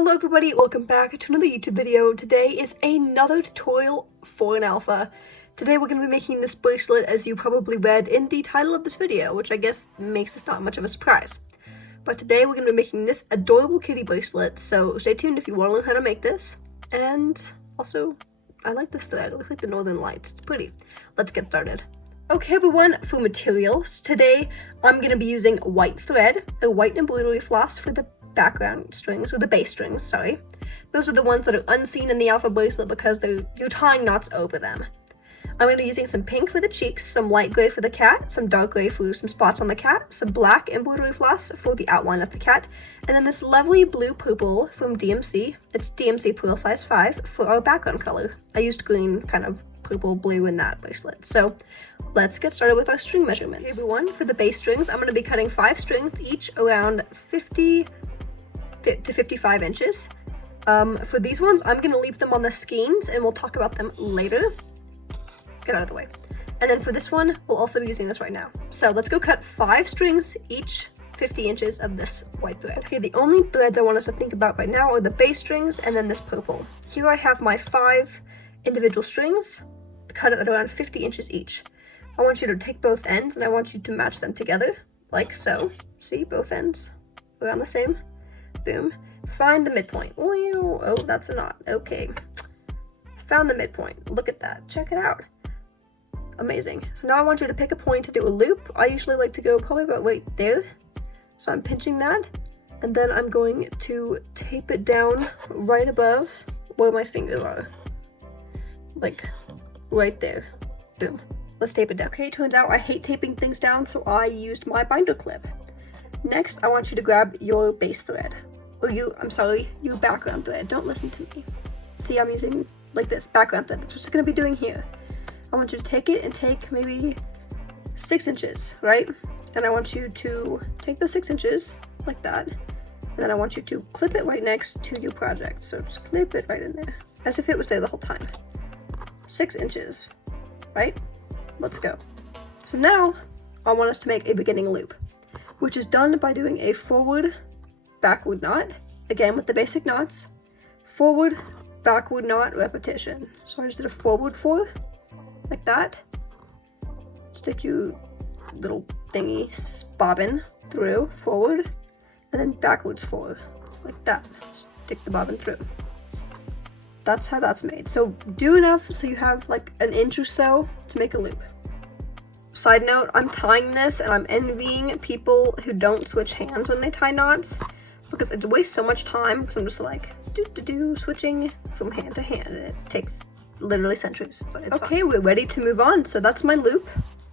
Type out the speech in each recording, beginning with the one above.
Hello everybody, welcome back to another YouTube video. Today is another tutorial for an alpha. Today we're going to be making this bracelet, as you probably read in the title of this video, which I guess makes this not much of a surprise. But today we're going to be making this adorable kitty bracelet, so stay tuned if you want to learn how to make this. And also, I like this thread, it looks like the northern lights, it's pretty. Let's get started. Okay everyone, for materials, today I'm going to be using white thread, a white embroidery floss for the background strings, or the base strings, sorry. Those are the ones that are unseen in the alpha bracelet because you're tying knots over them. I'm going to be using some pink for the cheeks, some light gray for the cat, some dark gray for some spots on the cat, some black embroidery floss for the outline of the cat, and then this lovely blue purple from DMC. It's DMC Pearl size 5 for our background color. I used green, kind of purple blue in that bracelet. So let's get started with our string measurements. Okay, everyone, for the base strings, I'm going to be cutting 5 strings, each around 50 to 55 inches. For these ones, I'm going to leave them on the skeins and we'll talk about them later. Get out of the way. And then for this one, we'll also be using this right now. So let's go cut 5 strings, each 50 inches of this white thread. Okay, the only threads I want us to think about right now are the base strings and then this purple. Here I have my 5 individual strings, cut at around 50 inches each. I want you to take both ends and I want you to match them together, like so. See, both ends around the same. Boom. Find the midpoint. Oh, that's a knot. Okay. Found the midpoint. Look at that. Check it out. Amazing. So now I want you to pick a point to do a loop. I usually like to go probably about right there. So I'm pinching that. And then I'm going to tape it down right above where my fingers are. Like right there. Boom. Let's tape it down. Okay, turns out I hate taping things down, so I used my binder clip. Next, I want you to grab your base thread. Or your background thread. Don't listen to me. See, I'm using like this, background thread. That's what it's going to be doing here. I want you to take it and take maybe 6 inches, right? And I want you to take those 6 inches like that. And then I want you to clip it right next to your project. So just clip it right in there, as if it was there the whole time. 6 inches, right? Let's go. So now, I want us to make a beginning loop, which is done by doing a forward, backward knot, again with the basic knots, forward, backward knot, repetition. So I just did a forward 4, like that, stick your little thingy bobbin through, forward, and then backwards 4, like that, stick the bobbin through. That's how that's made. So do enough so you have like an inch or so to make a loop. Side note, I'm tying this and I'm envying people who don't switch hands when they tie knots, because it wastes so much time, because I'm just like switching from hand to hand, and it takes literally centuries, but it's okay, fine. We're ready to move on. So that's my loop.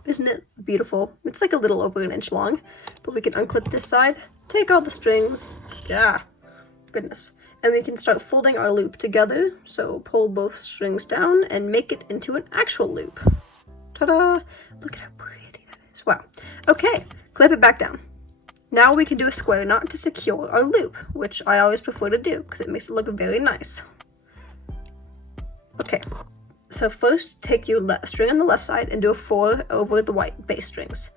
Isn't it beautiful? It's like a little over an inch long, but we can unclip this side, take all the strings, yeah, goodness, and we can start folding our loop together. So pull both strings down and make it into an actual loop. Ta-da! Look at how pretty that is. Wow. Okay, clip it back down. Now we can do a square knot to secure our loop, which I always prefer to do because it makes it look very nice. Okay, so first take your string on the left side and do a 4 over the white base strings.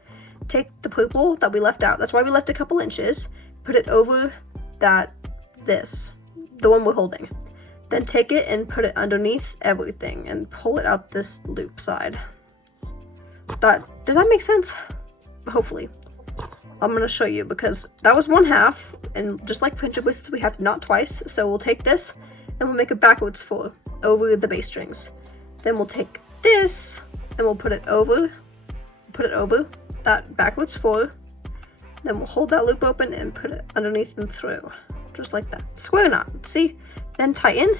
Take the purple that we left out, that's why we left a couple inches, put it over the one we're holding. Then take it and put it underneath everything and pull it out this loop side. Did that make sense? Hopefully. I'm going to show you because that was 1/2, and just like friendship bracelets, we have to knot twice. So we'll take this and we'll make it backwards 4 over the base strings. Then we'll take this and we'll put it over that backwards 4. Then we'll hold that loop open and put it underneath and through, just like that. Square knot, see? Then tighten,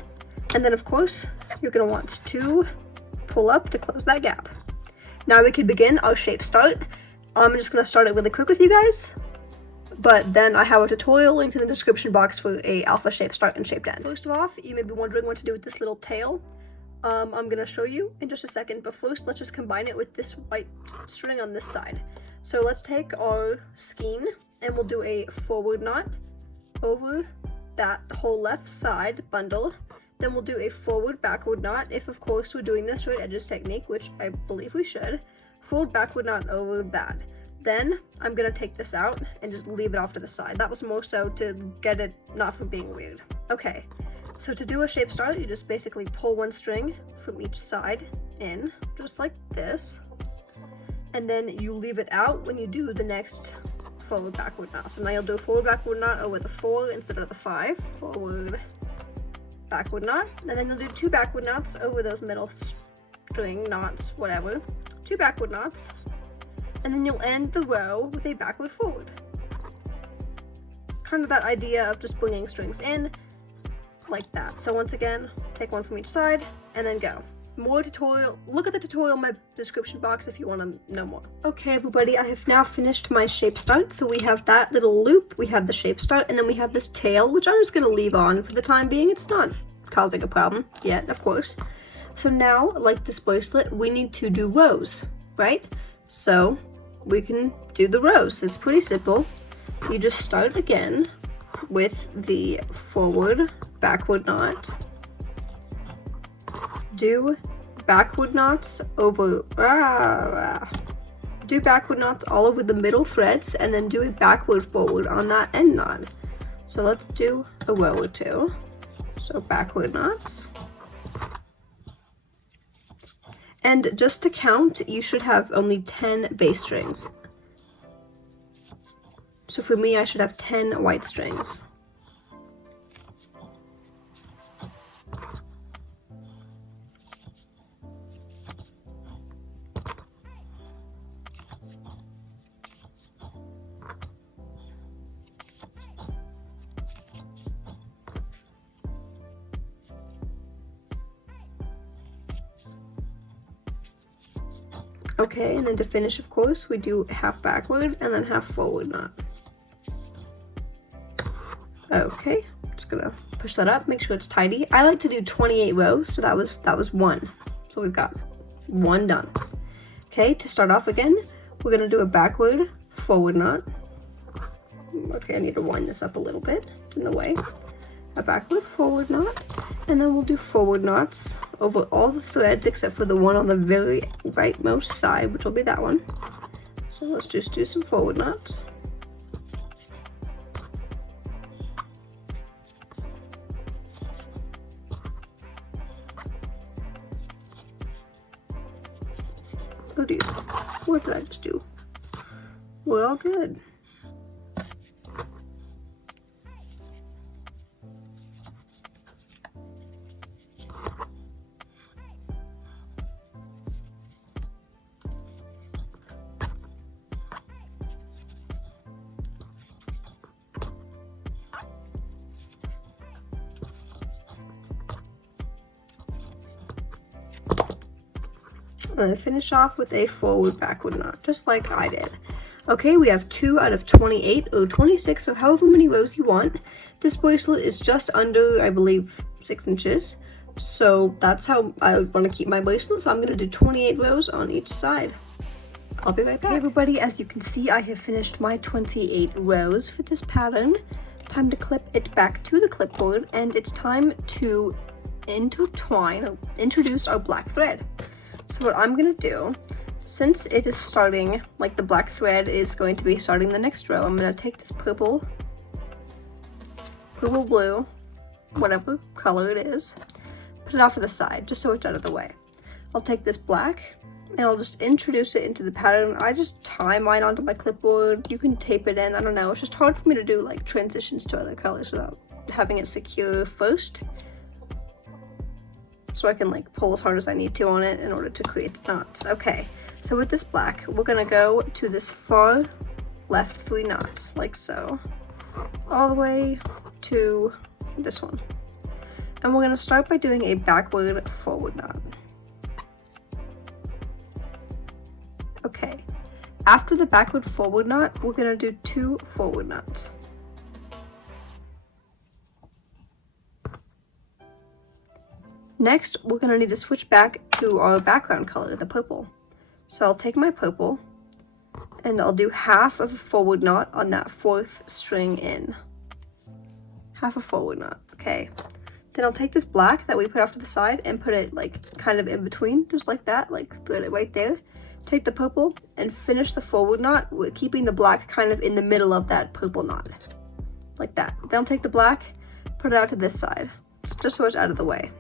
and then of course you're going to want to pull up to close that gap. Now we can begin our shape start. I'm just going to start it really quick with you guys, but then I have a tutorial linked in the description box for a alpha shape start and shape end. First off, you may be wondering what to do with this little tail. I'm going to show you in just a second, but first let's just combine it with this white string on this side. So let's take our skein and we'll do a forward knot over that whole left side bundle. Then we'll do a forward backward knot, if of course we're doing this straight edges technique, which I believe we should. Forward backward knot over that. Then I'm gonna take this out and just leave it off to the side. That was more so to get it not from being weird. Okay, so to do a shape start, you just basically pull one string from each side in, just like this, and then you leave it out when you do the next forward backward knot. So now you'll do a forward backward knot over the 4 instead of the 5, forward backward knot, and then you'll do 2 backward knots over those middle string knots, whatever, 2 backward knots, and then you'll end the row with a backward forward. Kind of that idea of just bringing strings in like that. So once again, take one from each side and then go. More tutorial, look at the tutorial in my description box if you want to know more. Okay everybody, I have now finished my shape start. So we have that little loop, we have the shape start, and then we have this tail, which I'm just going to leave on for the time being. It's not causing a problem yet, of course. So now, like this bracelet, we need to do rows, right? So we can do the rows. It's pretty simple. You just start again with the forward backward knot, do backward knots over do backward knots all over the middle threads, and then do a backward forward on that end knot. So let's do a row or two. So backward knots, and just to count, you should have only 10 bass strings. So for me, I should have 10 white strings. Okay, and then to finish, of course, we do half backward and then half forward knot. Okay, just gonna push that up, make sure it's tidy. I like to do 28 rows, so that was 1. So we've got 1 done. Okay, to start off again, we're gonna do a backward forward knot. Okay, I need to wind this up a little bit, it's in the way. A backward forward knot, and then we'll do forward knots over all the threads except for the one on the very rightmost side, which will be that one. So let's just do some forward knots. Oh dear, what did I just do? We're all good. And then finish off with a forward backward knot, just like I did. Okay, we have 2 out of 28 or 26, so however many rows you want. This bracelet is just under, I believe, 6 inches. So that's how I want to keep my bracelet. So I'm going to do 28 rows on each side. I'll be right back. Hey everybody, as you can see, I have finished my 28 rows for this pattern. Time to clip it back to the clipboard, and it's time to intertwine or introduce our black thread. So what I'm gonna do, since it is starting, like the black thread is going to be starting the next row, I'm gonna take this purple, blue, whatever color it is, put it off to the side, just so it's out of the way. I'll take this black, and I'll just introduce it into the pattern. I just tie mine onto my clipboard. You can tape it in, I don't know. It's just hard for me to do like transitions to other colors without having it secure first. So I can like pull as hard as I need to on it in order to create the knots. Okay, so with this black, we're gonna go to this far left 3 knots, like so, all the way to this one. And we're gonna start by doing a backward forward knot. Okay, after the backward forward knot, we're gonna do 2 forward knots. Next, we're gonna need to switch back to our background color, the purple. So I'll take my purple, and I'll do half of a forward knot on that 4th string in. Half a forward knot, okay. Then I'll take this black that we put off to the side and put it like kind of in between, just like that, like put it right there. Take the purple and finish the forward knot with keeping the black kind of in the middle of that purple knot, like that. Then I'll take the black, put it out to this side, just so it's out of the way.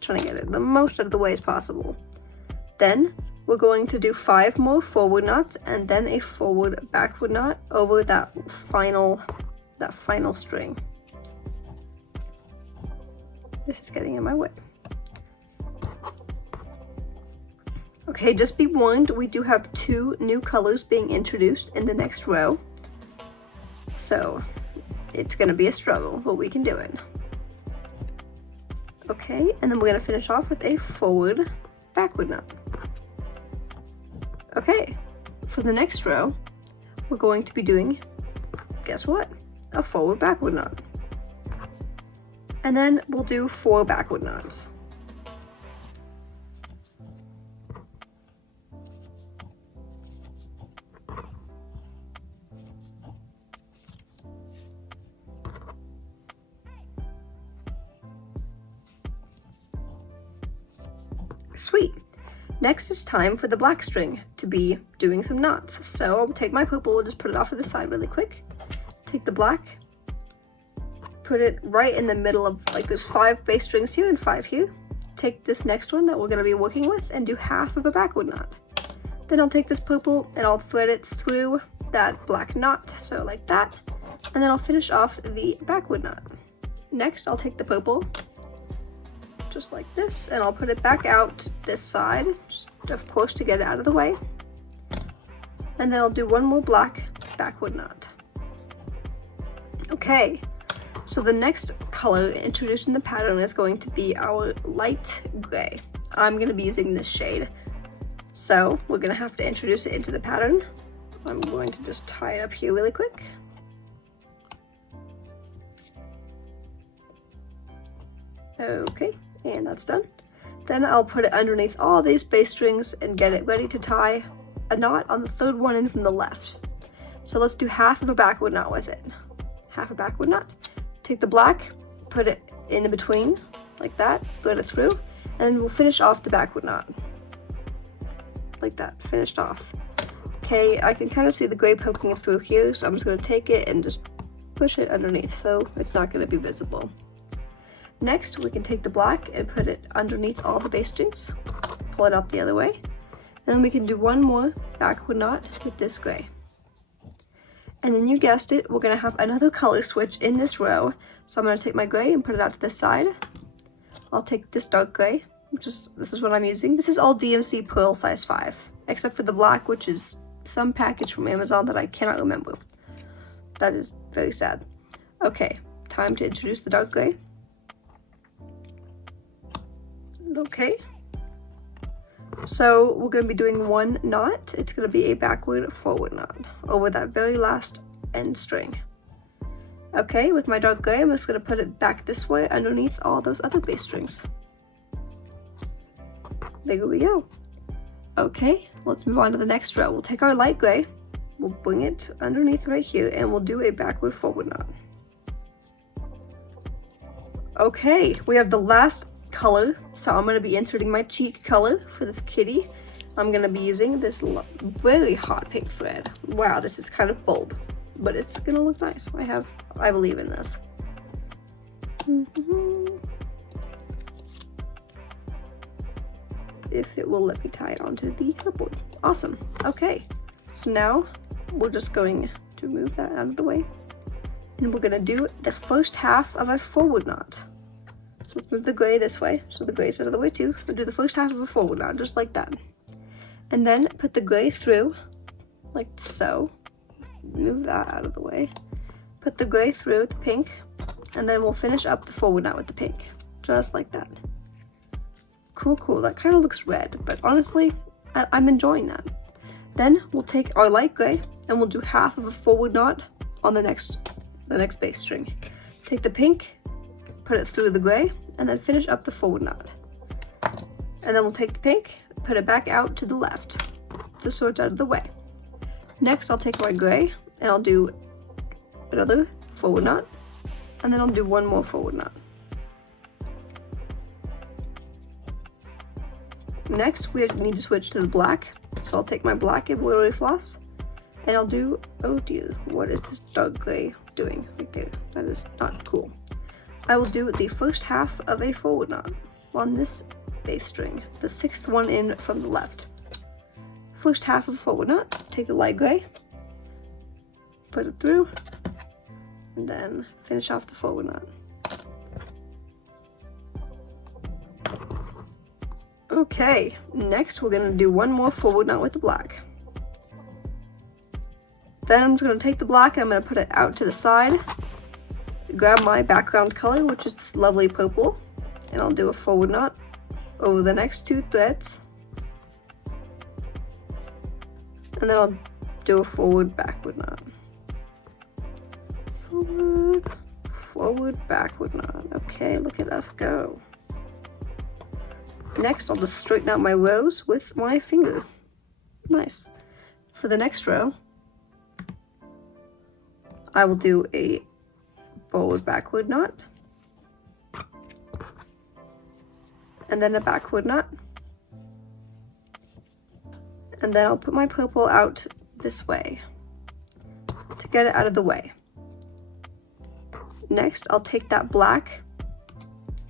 Trying to get it the most out of the way as possible. Then we're going to do 5 more forward knots and then a forward backward knot over that final string. This is getting in my way. Okay, just be warned, we do have 2 new colors being introduced in the next row. So it's gonna be a struggle, but we can do it. Okay, and then we're gonna finish off with a forward backward knot. Okay, for the next row, we're going to be doing, guess what? A forward backward knot. And then we'll do 4 backward knots. Sweet. Next it's time for the black string to be doing some knots. So I'll take my purple and just put it off to the side really quick. Take the black, put it right in the middle of, like, there's 5 bass strings here and 5 here. Take this next one that we're going to be working with and do half of a backward knot. Then I'll take this purple and I'll thread it through that black knot, so like that. And then I'll finish off the backward knot. Next I'll take the purple, just like this, and I'll put it back out this side, just of course to get it out of the way. And then I'll do 1 more black backward knot. Okay, so the next color introduced in the pattern is going to be our light gray. I'm going to be using this shade, so we're going to have to introduce it into the pattern. I'm going to just tie it up here really quick. Okay, and that's done. Then I'll put it underneath all these bass strings and get it ready to tie a knot on the 3rd one in from the left. So let's do half of a backward knot with it. Half a backward knot. Take the black, put it in the between, like that, thread it through, and then we'll finish off the backward knot. Like that, finished off. Okay, I can kind of see the gray poking through here, so I'm just going to take it and just push it underneath so it's not going to be visible. Next, we can take the black and put it underneath all the bass strings, pull it out the other way, and then we can do 1 more backward knot with this gray. And then you guessed it, we're going to have another color switch in this row. So I'm going to take my gray and put it out to this side. I'll take this dark gray, this is what I'm using. This is all DMC Pearl size 5, except for the black, which is some package from Amazon that I cannot remember. That is very sad. Okay, time to introduce the dark gray. Okay, so we're going to be doing 1 knot. It's going to be a backward forward knot over that very last end string. Okay, with my dark gray, I'm just going to put it back this way underneath all those other bass strings. There we go. Okay, let's move on to the next row. We'll take our light gray, we'll bring it underneath right here, and we'll do a backward forward knot. Okay, we have the last color, so I'm going to be inserting my cheek color for this kitty. I'm going to be using this very hot pink thread. Wow, this is kind of bold, but it's going to look nice. I believe in this. If it will let me tie it onto the clipboard. Awesome. Okay, so now we're just going to move that out of the way, and we're going to do the first half of a forward knot. So let's move the gray this way, so the gray's out of the way too. We'll do the first half of a forward knot, just like that. And then put the gray through, like so. Move that out of the way. Put the gray through with the pink, and then we'll finish up the forward knot with the pink, just like that. Cool, cool. That kind of looks red, but honestly, I'm enjoying that. Then we'll take our light gray, and we'll do half of a forward knot on the next bass string. Take the pink, put it through the gray, and then finish up the forward knot. And then we'll take the pink, put it back out to the left, just so it's out of the way. Next, I'll take my gray, and I'll do another forward knot, and then I'll do 1 more forward knot. Next, we need to switch to the black, so I'll take my black embroidery floss, and I'll do, oh dear, what is this dark gray doing right there? That is not cool. I will do the first half of a forward knot on this base string, the 6th one in from the left. First half of a forward knot, take the light gray, put it through, and then finish off the forward knot. Okay, next we're going to do one more forward knot with the black. Then I'm just going to take the black and I'm going to put it out to the side, grab my background color, which is this lovely purple, and I'll do a forward knot over the next 2 threads, and then I'll do a forward backward knot. Forward backward knot. Okay, look at us go. Next, I'll just straighten out my rows with my finger. Nice. For the next row, I will do a forward backward knot, and then a backward knot, and then I'll put my purple out this way to get it out of the way. Next, I'll take that black,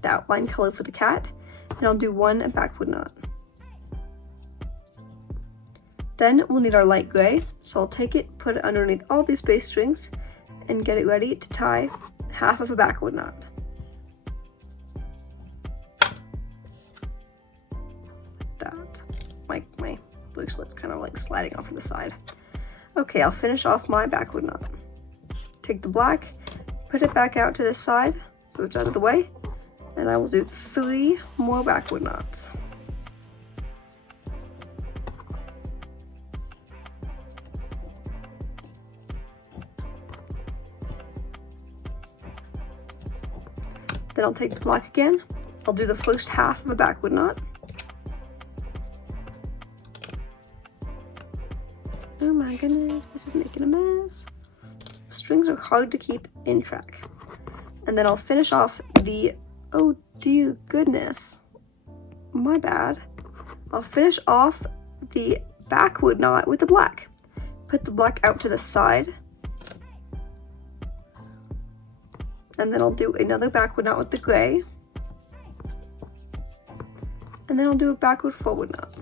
the outline color for the cat, and I'll do one backward knot. Then we'll need our light gray, so I'll take it, put it underneath all these base strings, and get it ready to tie half of a backward knot. Like that. My bracelet's kind of like sliding off to the side. Okay, I'll finish off my backward knot. Take the black, put it back out to this side, so it's out of the way, and I will do 3 more backward knots. Then I'll take the black again. I'll do the first half of a backward knot. Oh my goodness, this is making a mess. Strings are hard to keep in track. And then I'll finish off the, oh dear goodness, my bad. I'll finish off the backward knot with the black. Put the black out to the side. And then I'll do another backward knot with the gray. And then I'll do a backward forward knot.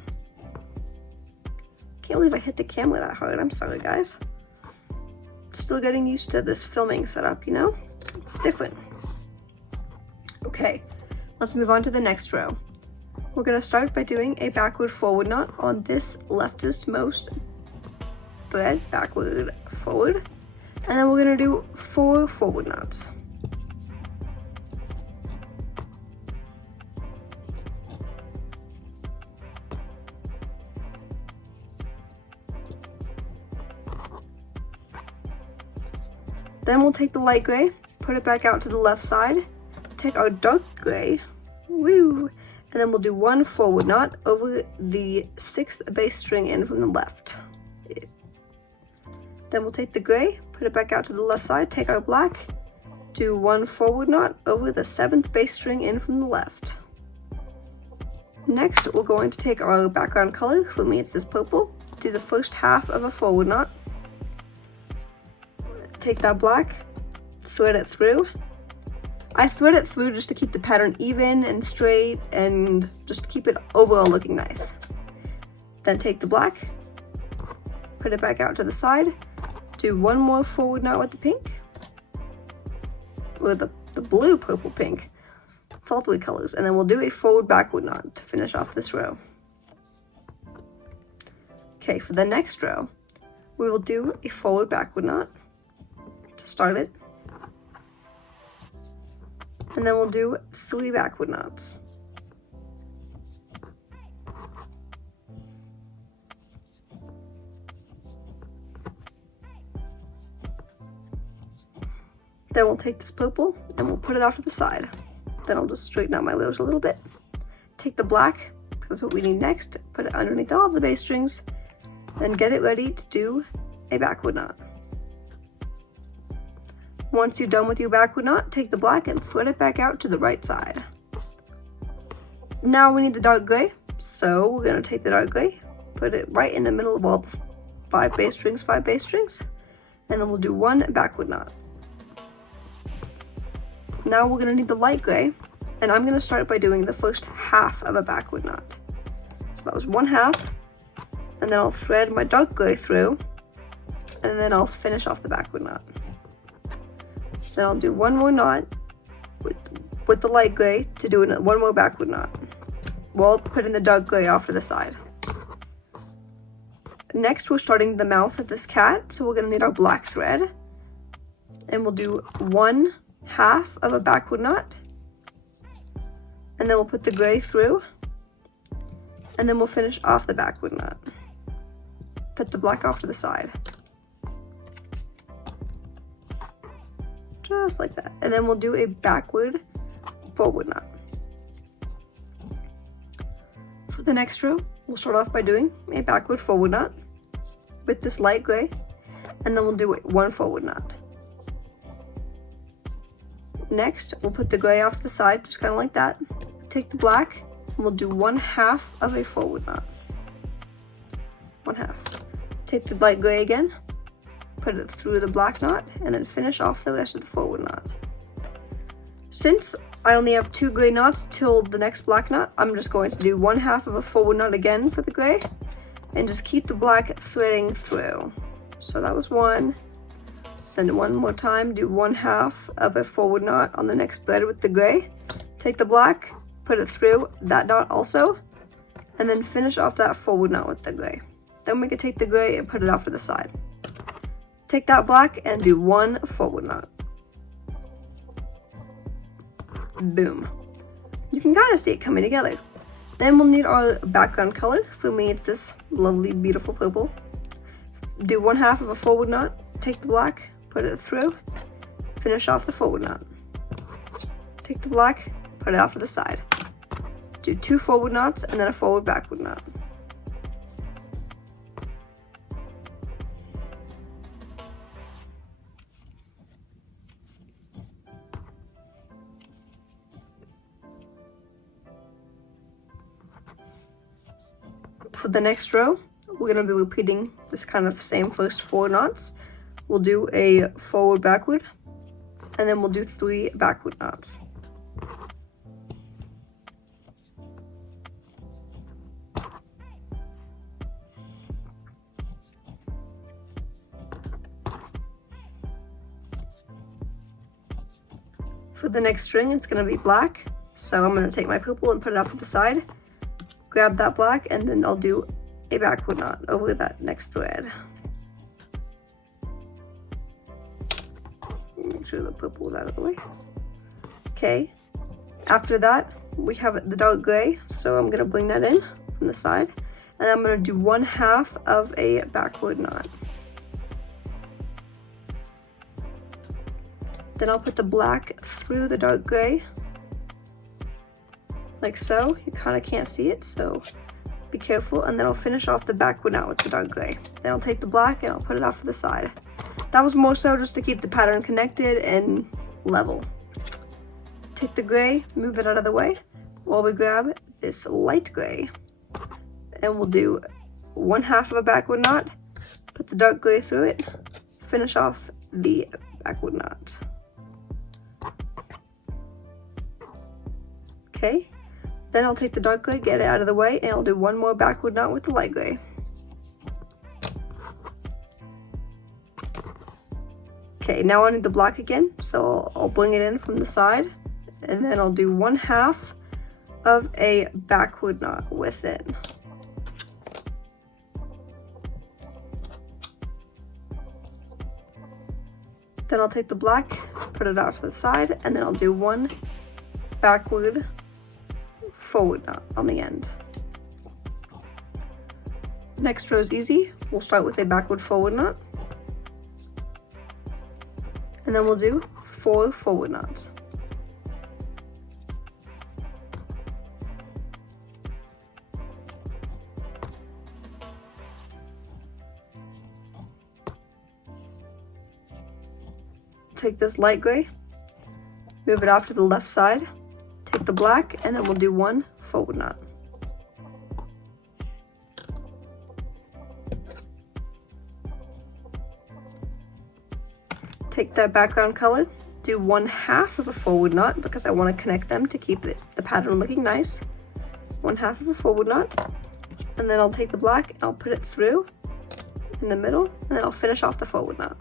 Can't believe I hit the camera that hard. I'm sorry, guys. Still getting used to this filming setup, you know? It's different. Okay, let's move on to the next row. We're going to start by doing a backward forward knot on this leftist most thread, backward forward. And then we're going to do 4 forward knots. Then we'll take the light gray, put it back out to the left side, take our dark gray, woo, and then we'll do 1 forward knot over the 6th base string in from the left. Then we'll take the gray, put it back out to the left side, take our black, do 1 forward knot over the 7th base string in from the left. Next, we're going to take our background color, for me it's this purple, do the first half of a forward knot. Take that black, thread it through. I thread it through just to keep the pattern even and straight and just keep it overall looking nice. Then take the black, put it back out to the side, do 1 more forward knot with the pink, or the blue, purple, pink. It's all 3 colors, and then we'll do a forward backward knot to finish off this row. Okay, for the next row, we will do a forward backward knot to start it, and then we'll do 3 backward knots. Then we'll take this purple and we'll put it off to the side. Then I'll just straighten out my rows a little bit. Take the black, because that's what we need next, put it underneath all the base strings, and get it ready to do a backward knot. Once you're done with your backward knot, take the black and thread it back out to the right side. Now we need the dark gray, so we're going to take the dark gray, put it right in the middle of all the 5 base strings, and then we'll do 1 backward knot. Now we're gonna need the light gray, and I'm gonna start by doing the first half of a backward knot. So that was 1/2, and then I'll thread my dark gray through, and then I'll finish off the backward knot. Then I'll do one more knot with the light gray to do one more backward knot. We'll put in the dark gray off to the side. Next, we're starting the mouth of this cat, so we're gonna need our black thread, and we'll do 1/2 of a backward knot, and then we'll put the gray through, and then we'll finish off the backward knot. Put the black off to the side. Just like that. And then we'll do a backward forward knot. For the next row, we'll start off by doing a backward forward knot with this light gray, and then we'll do one forward knot. Next, we'll put the gray off to the side, just kind of like that. Take the black, and we'll do 1/2 of a forward knot. 1/2. Take the light gray again, put it through the black knot, and then finish off the rest of the forward knot. Since I only have 2 gray knots till the next black knot, I'm just going to do 1/2 of a forward knot again for the gray, and just keep the black threading through. So that was 1. Then one more time, do 1/2 of a forward knot on the next thread with the gray. Take the black, put it through that knot also, and then finish off that forward knot with the gray. Then we can take the gray and put it off to the side. Take that black and do 1 forward knot. Boom. You can kind of see it coming together. Then we'll need our background color. For me, it's this lovely, beautiful purple. Do 1/2 of a forward knot, take the black, put it through, finish off the forward knot. Take the black, put it off to the side. Do 2 forward knots and then a forward backward knot. For the next row, we're going to be repeating this kind of same first 4 knots. We'll do a forward backward, and then we'll do 3 backward knots. For the next string, it's going to be black, so I'm going to take my purple and put it up to the side. Grab that black, and then I'll do a backward knot over that next thread. Make sure the purple is out of the way. Okay, after that, we have the dark gray, so I'm gonna bring that in from the side, and I'm gonna do 1/2 of a backward knot. Then I'll put the black through the dark gray, like so. You kind of can't see it, so be careful. And then I'll finish off the backward knot with the dark gray. Then I'll take the black and I'll put it off to the side. That was more so just to keep the pattern connected and level. Take the gray, move it out of the way, while we grab this light gray. And we'll do 1/2 of a backward knot, put the dark gray through it, finish off the backward knot. Okay. Then I'll take the dark gray, get it out of the way, and I'll do 1 more backward knot with the light gray. Okay, now I need the black again, so I'll bring it in from the side, and then I'll do 1/2 of a backward knot with it. Then I'll take the black, put it out to the side, and then I'll do 1 backward forward knot on the end. Next row is easy. We'll start with a backward forward knot, and then we'll do 4 forward knots. Take this light gray, move it off to the left side, take the black, and then we'll do 1 forward knot. Take that background color, do 1/2 of a forward knot because I want to connect them to keep the pattern looking nice. 1/2 of a forward knot, and then I'll take the black and I'll put it through in the middle, and then I'll finish off the forward knot.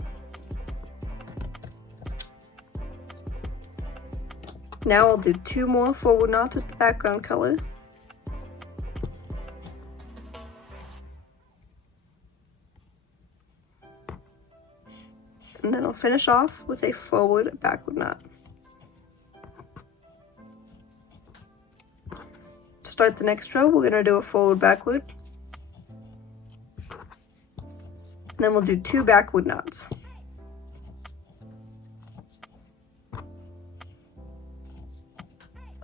Now I'll do 2 more forward knots with the background color. And then I'll finish off with a forward backward knot. To start the next row, we're going to do a forward backward. And then we'll do 2 backward knots.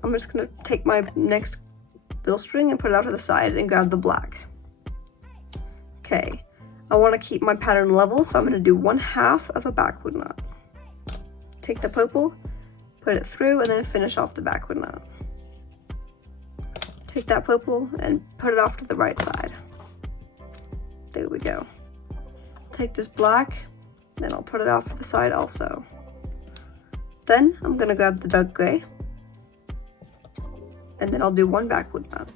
I'm just going to take my next little string and put it out to the side and grab the black. Okay, I want to keep my pattern level, so I'm going to do 1/2 of a backward knot. Take the purple, put it through, and then finish off the backward knot. Take that purple and put it off to the right side. There we go. Take this black, and I'll put it off to the side also. Then I'm going to grab the dark gray, and then I'll do 1 backward knot.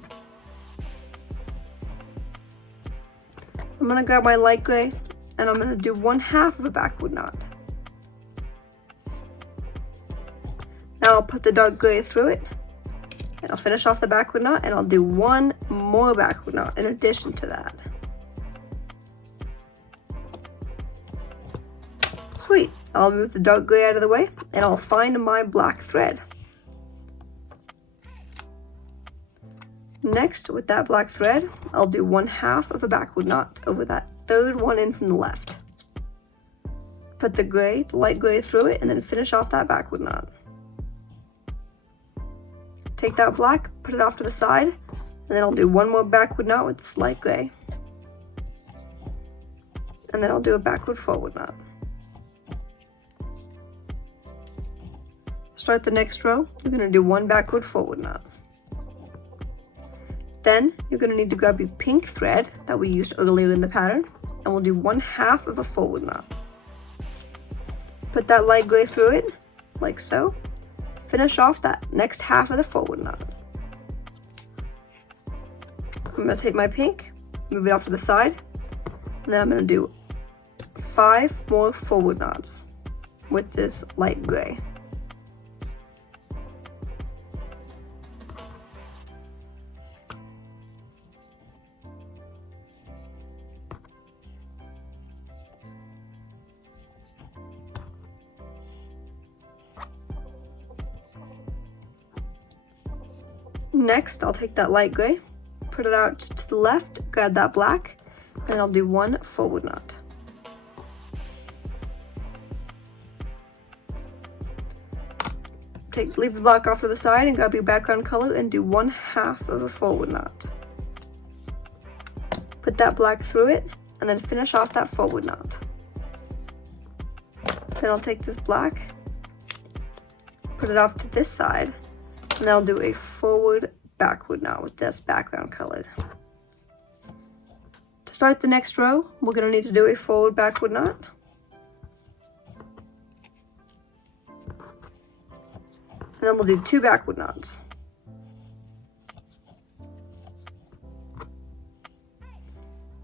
I'm going to grab my light gray, and I'm going to do 1/2 of a backward knot. Now I'll put the dark gray through it, and I'll finish off the backward knot, and I'll do 1 more backward knot in addition to that. Sweet. I'll move the dark gray out of the way, and I'll find my black thread. Next, with that black thread, I'll do 1/2 of a backward knot over that third one in from the left. Put the light gray through it, and then finish off that backward knot. Take that black, put it off to the side, and then I'll do 1 more backward knot with this light gray. And then I'll do a backward forward knot. Start the next row, you're going to do 1 backward forward knot. Then you're going to need to grab your pink thread that we used earlier in the pattern, and we'll do 1/2 of a forward knot. Put that light gray through it, like so. Finish off that next half of the forward knot. I'm going to take my pink, move it off to the side, and then I'm going to do 5 more forward knots with this light gray. Next, I'll take that light gray, put it out to the left, grab that black, and I'll do 1 forward knot. Leave the black off to the side and grab your background color and do 1/2 of a forward knot. Put that black through it, and then finish off that forward knot. Then I'll take this black, put it off to this side, and I'll do a forward backward knot with this background colored. To start the next row, we're going to need to do a forward backward knot. And then we'll do 2 backward knots.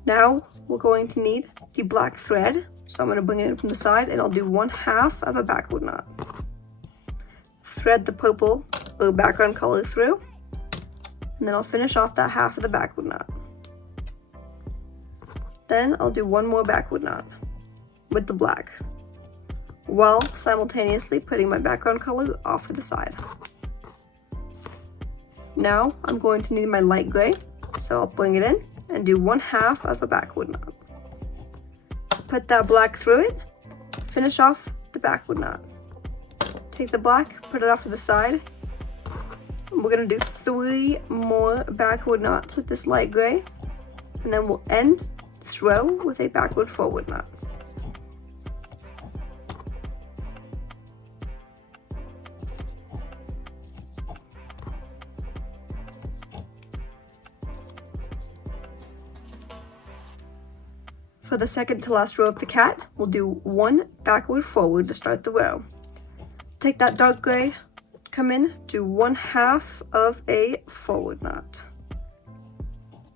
Now we're going to need the black thread, so I'm going to bring it in from the side, and I'll do 1/2 of a backward knot. Thread the purple or background color through, and then I'll finish off that half of the backward knot. Then I'll do 1 more backward knot with the black, while simultaneously putting my background color off to the side. Now I'm going to need my light gray, so I'll bring it in and do 1/2 of a backward knot. Put that black through it, finish off the backward knot. Take the black, put it off to the side. We're going to do 3 more backward knots with this light gray, and then we'll end this row with a backward forward knot. For the second to last row of the cat, we'll do 1 backward forward to start the row. take that dark gray, come in, do 1/2 of a forward knot.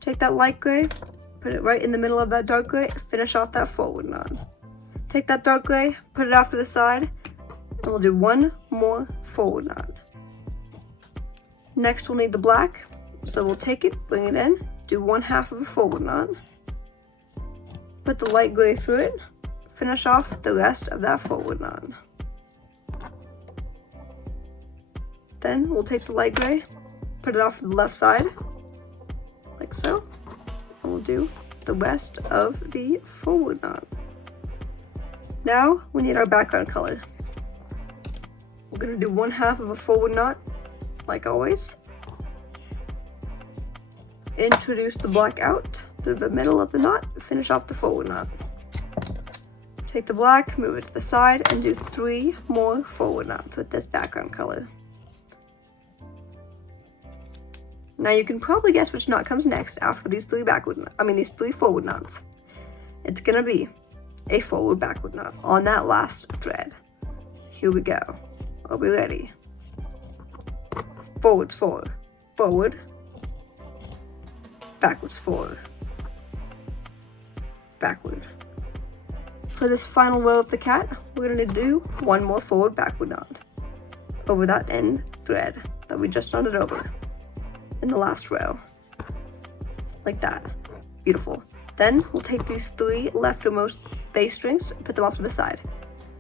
Take that light gray, put it right in the middle of that dark gray, finish off that forward knot. Take that dark gray, put it off to the side, and we'll do one more forward knot. Next we'll need the black, so we'll take it, bring it in, do 1/2 of a forward knot, put the light gray through it, finish off the rest of that forward knot. Then we'll take the light gray, put it off to the left side, like so, and we'll do the rest of the forward knot. Now we need our background color. We're going to do 1/2 of a forward knot, like always. Introduce the black out through the middle of the knot, finish off the forward knot. Take the black, move it to the side, and do 3 more forward knots with this background color. Now you can probably guess which knot comes next after these 3 forward knots. It's gonna be a forward backward knot on that last thread. Here we go. Are we ready? Forwards, forward, forward, backwards, forward, backward. For this final row of the cat, we're going to do 1 more forward backward knot over that end thread that we just knotted over in the last row, like that. Beautiful. Then we'll take these 3 leftomermost bass strings and put them off to the side,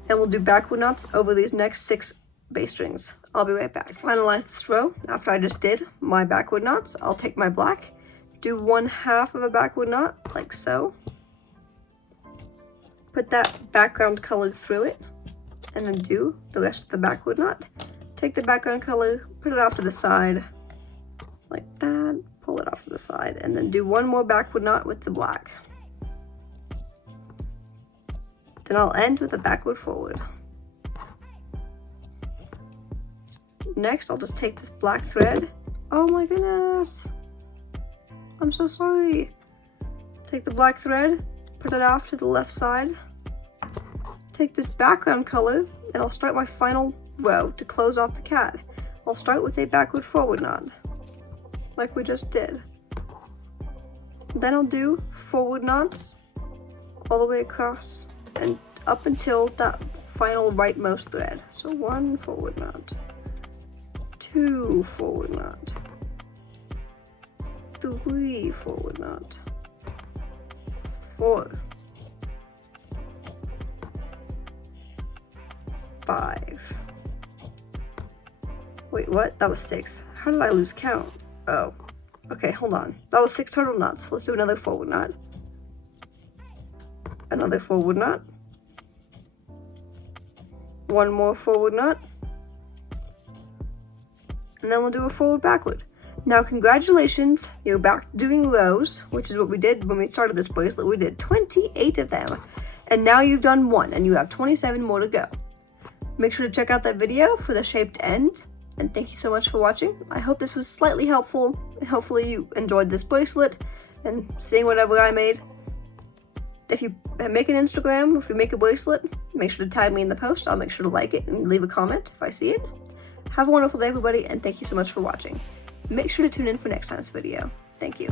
and we'll do backward knots over these next 6 bass strings. I'll be right back. To finalize this row, after I just did my backward knots, I'll take my black, do 1/2 of a backward knot, like so. Put that background color through it, and then do the rest of the backward knot. Take the background color, put it off to the side, like that, pull it off to the side, and then do 1 more backward knot with the black. Then I'll end with a backward forward. Next, I'll just take this black thread. Oh my goodness, I'm so sorry. Take the black thread, put it off to the left side. Take this background color, and I'll start my final row to close off the cat. I'll start with a backward forward knot, like we just did. Then I'll do forward knots all the way across and up until that final rightmost thread. So 1 forward knot, 2 forward knot, 3 forward knot, 4, 5. Wait, what? That was 6. How did I lose count? Oh, okay, hold on. That was 6 total knots. Let's do another forward knot. Another forward knot. 1 more forward knot. And then we'll do a forward backward. Now congratulations, you're back to doing rows, which is what we did when we started this bracelet. We did 28 of them, and now you've done 1, and you have 27 more to go. Make sure to check out that video for the shaped end, and thank you so much for watching. I hope this was slightly helpful. Hopefully you enjoyed this bracelet and seeing whatever I made. If you make an Instagram, if you make a bracelet, make sure to tag me in the post. I'll make sure to like it and leave a comment if I see it. Have a wonderful day, everybody, and thank you so much for watching. Make sure to tune in for next time's video. Thank you.